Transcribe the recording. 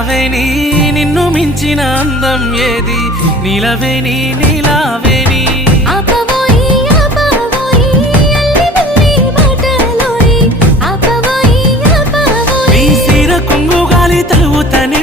నీలావేణి నిన్ను మించిన అందం ఏది నీలవేణి నీలావేణి నీ సీర కొంగు గాలి తలువుతనే